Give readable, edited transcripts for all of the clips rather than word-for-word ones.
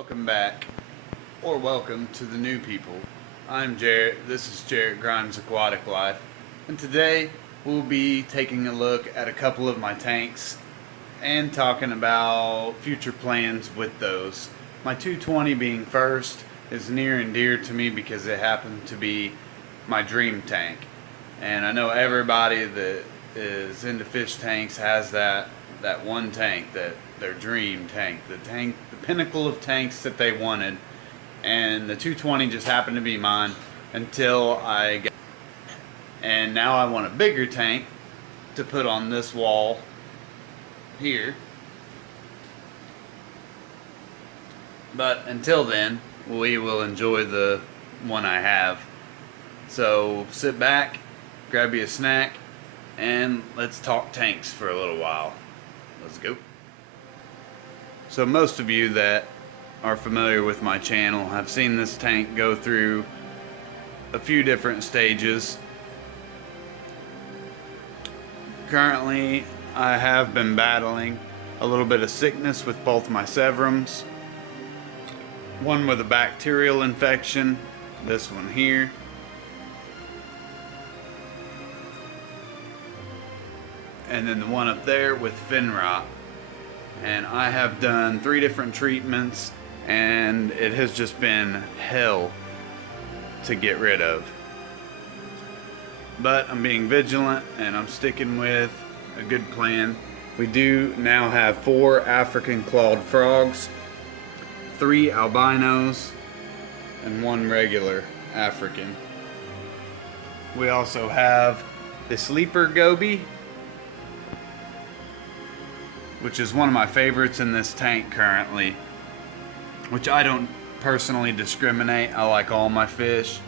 Welcome back, or welcome to the new people. I'm Jarrett, this is Jarrett Grimes' Aquatic-Life, and today we'll be taking a look at a couple of my tanks and talking about future plans with those. My 220 being first is near and dear to me because it happened to be my dream tank. And I know everybody that is into fish tanks has that one tank, that their dream tank, the pinnacle of tanks that they wanted. And the 220 just happened to be mine until I got, and now I want a bigger tank to put on this wall here. But until then, we will enjoy the one I have. So sit back, grab you a snack, and let's talk tanks for a little while. Let's go. So most of you that are familiar with my channel have seen this tank go through a few different stages. Currently, I have been battling a little bit of sickness with both my severums. One with a bacterial infection, this one here. And then the one up there with fin rot. And I have done 3 different treatments, and it has just been hell to get rid of. But I'm being vigilant and I'm sticking with a good plan. We do now have 4 African clawed frogs, 3 albinos, and 1 regular African. We also have the sleeper goby, which is one of my favorites in this tank currently, which I don't personally discriminate. I like all my fish.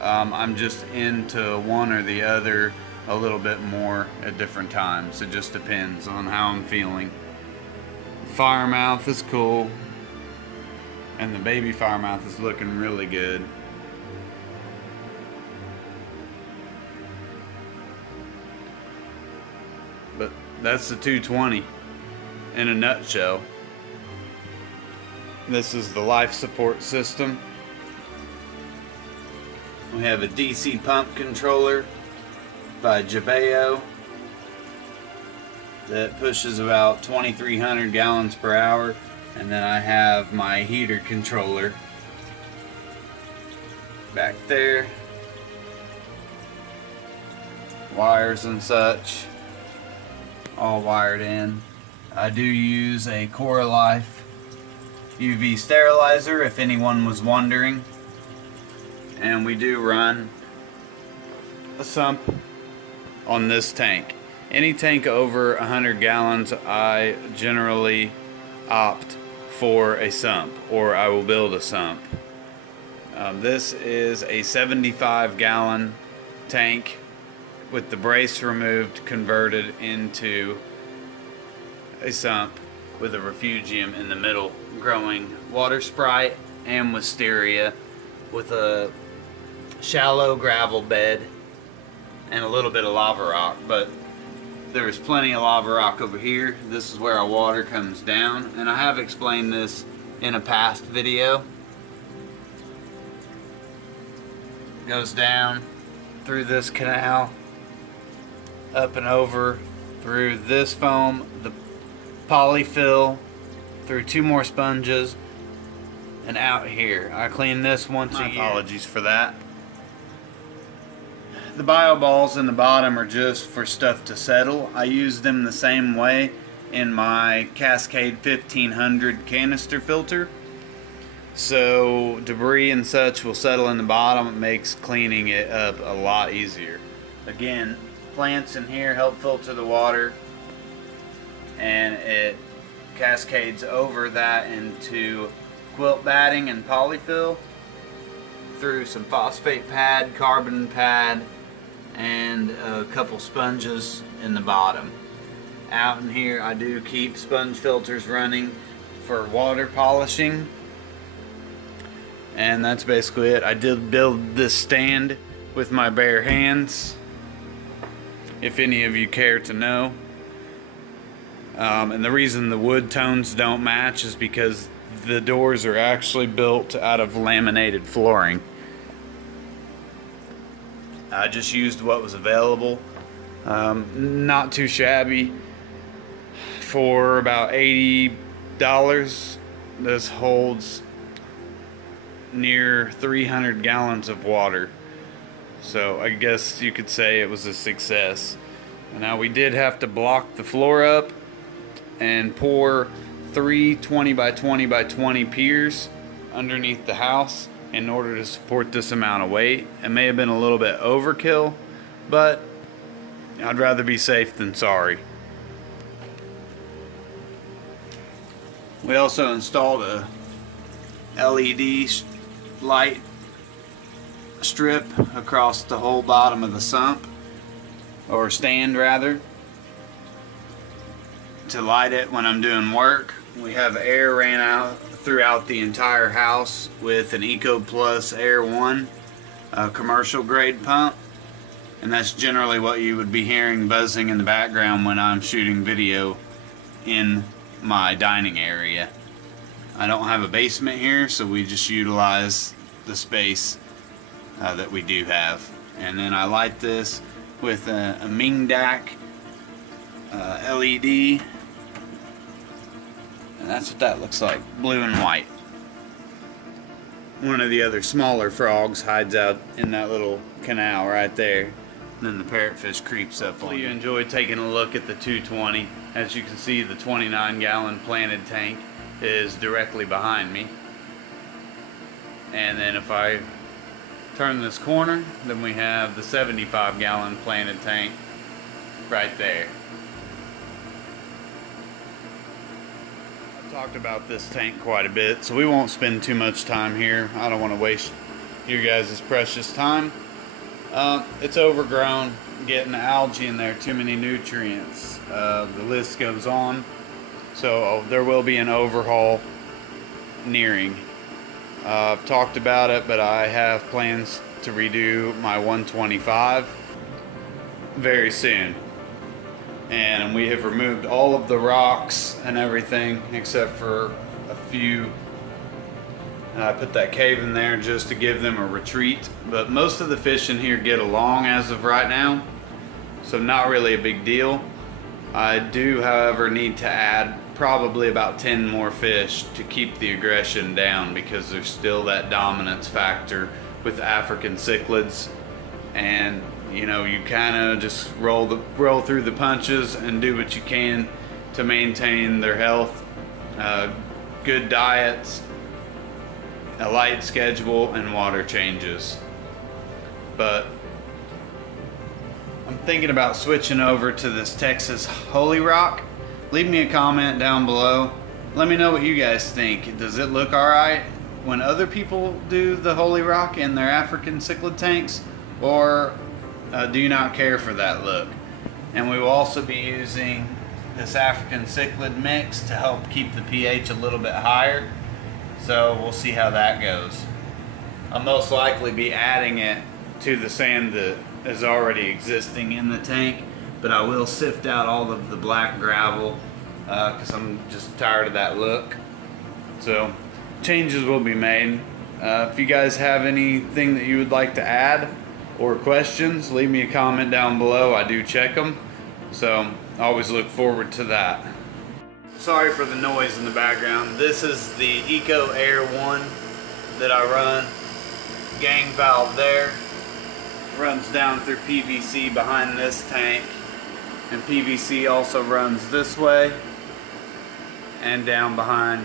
I'm just into one or the other a little bit more at different times. It just depends on how I'm feeling. Firemouth is cool, and the baby firemouth is looking really good. But that's the 220 in a nutshell. This is the life support system. We have a DC pump controller by Jabeo that pushes about 2,300 gallons per hour, and then I have my heater controller back there, wires and such all wired in. I do use a Aquatic-Life UV sterilizer, if anyone was wondering. And we do run a sump on this tank. Any tank over 100 gallons, I generally opt for a sump, or I will build a sump. This is a 75 gallon tank with the brace removed, converted into a sump with a refugium in the middle, growing water sprite and wisteria, with a shallow gravel bed and a little bit of lava rock. But there's plenty of lava rock over here. This is where our water comes down, and I have explained this in a past video. It goes down through this canal, up and over through this foam, the polyfill, through 2 more sponges, and out here. I clean this once a year. Apologies for that. The bio balls in the bottom are just for stuff to settle. I use them the same way in my Cascade 1500 canister filter. So debris and such will settle in the bottom. It makes cleaning it up a lot easier. Again, plants in here help filter the water, and it cascades over that into quilt batting and polyfill through some phosphate pad, carbon pad, and a couple sponges in the bottom. Out in here I do keep sponge filters running for water polishing, and that's basically it. I did build this stand with my bare hands, if any of you care to know. And the reason the wood tones don't match is because the doors are actually built out of laminated flooring. I just used what was available. Not too shabby. For about $80, this holds near 300 gallons of water. So I guess you could say it was a success. Now we did have to block the floor up and pour 3 20 by 20 by 20 piers underneath the house in order to support this amount of weight. It may have been a little bit overkill, but I'd rather be safe than sorry. We also installed a LED light strip across the whole bottom of the sump, or stand rather, to light it when I'm doing work. We have air ran out throughout the entire house with an Eco Plus Air 1 commercial grade pump, and that's generally what you would be hearing buzzing in the background when I'm shooting video in my dining area. I don't have a basement here, so we just utilize the space that we do have. And then I light this with a Mingdak LED, and that's what that looks like, blue and white. One of the other smaller frogs hides out in that little canal right there, and then the parrotfish creeps up. Hopefully you enjoyed taking a look at the 220. As you can see, the 29-gallon planted tank is directly behind me, and then if I turn this corner, then we have the 75-gallon planted tank right there. I've talked about this tank quite a bit, so we won't spend too much time here. I don't want to waste your guys' precious time. It's overgrown, getting algae in there, too many nutrients. The list goes on, so there will be an overhaul nearing. I've talked about it, but I have plans to redo my 125 very soon. And we have removed all of the rocks and everything except for a few. And I put that cave in there just to give them a retreat. But most of the fish in here get along as of right now, so not really a big deal. I do, however, need to add probably about 10 more fish to keep the aggression down, because there's still that dominance factor with African cichlids, and you know, you kind of just roll through the punches and do what you can to maintain their health. Good diets, a light schedule, and water changes. But I'm thinking about switching over to this Texas Holy Rock. Leave me a comment down below. Let me know what you guys think. Does it look alright when other people do the Holy Rock in their African cichlid tanks, or do you not care for that look? And we will also be using this African cichlid mix to help keep the pH a little bit higher. So we'll see how that goes. I'll most likely be adding it to the sand that is already existing in the tank, but I will sift out all of the black gravel because I'm just tired of that look. So changes will be made. If you guys have anything that you would like to add or questions, leave me a comment down below. I do check them, so I always look forward to that. Sorry for the noise in the background. This is the Eco Air 1 that I run. Gang valve there. Runs down through PVC behind this tank, and PVC also runs this way and down behind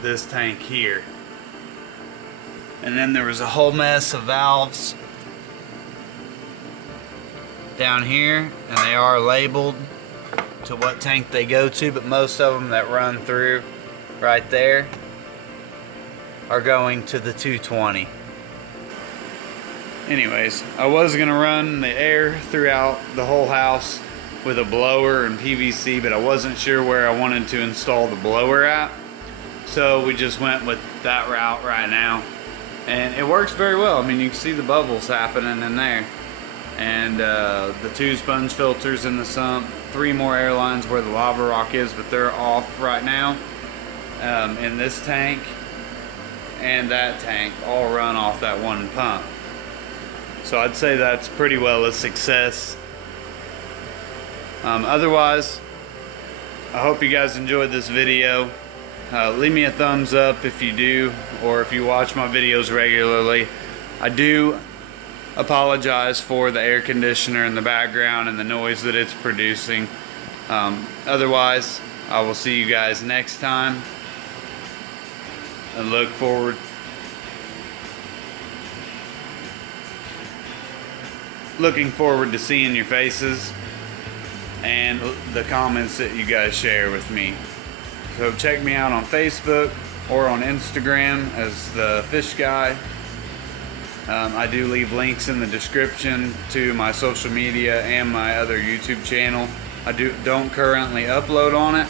this tank here. And then there was a whole mess of valves down here, and they are labeled to what tank they go to, but most of them that run through right there are going to the 220. Anyways, I was going to run the air throughout the whole house with a blower and PVC, but I wasn't sure where I wanted to install the blower at, so we just went with that route right now, and it works very well. I mean, you can see the bubbles happening in there, and the 2 sponge filters in the sump, 3 more air lines where the lava rock is, but they're off right now, in this tank and that tank all run off that one pump. So I'd say that's pretty well a success. Otherwise, I hope you guys enjoyed this video. Leave me a thumbs up if you do, or if you watch my videos regularly. I do apologize for the air conditioner in the background and the noise that it's producing. Otherwise, I will see you guys next time, and looking forward to seeing your faces and the comments that you guys share with me. So check me out on Facebook or on Instagram as the Fish Guy. I do leave links in the description to my social media and my other YouTube channel. I don't currently upload on it,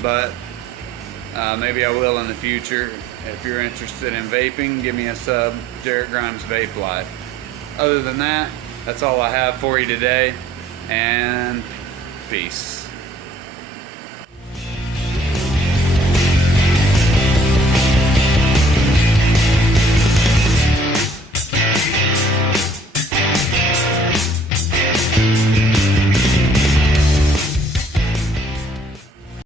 but maybe I will in the future. If you're interested in vaping, give me a sub, Jarrett Grimes Vape Life. Other than that, that's all I have for you today, and peace.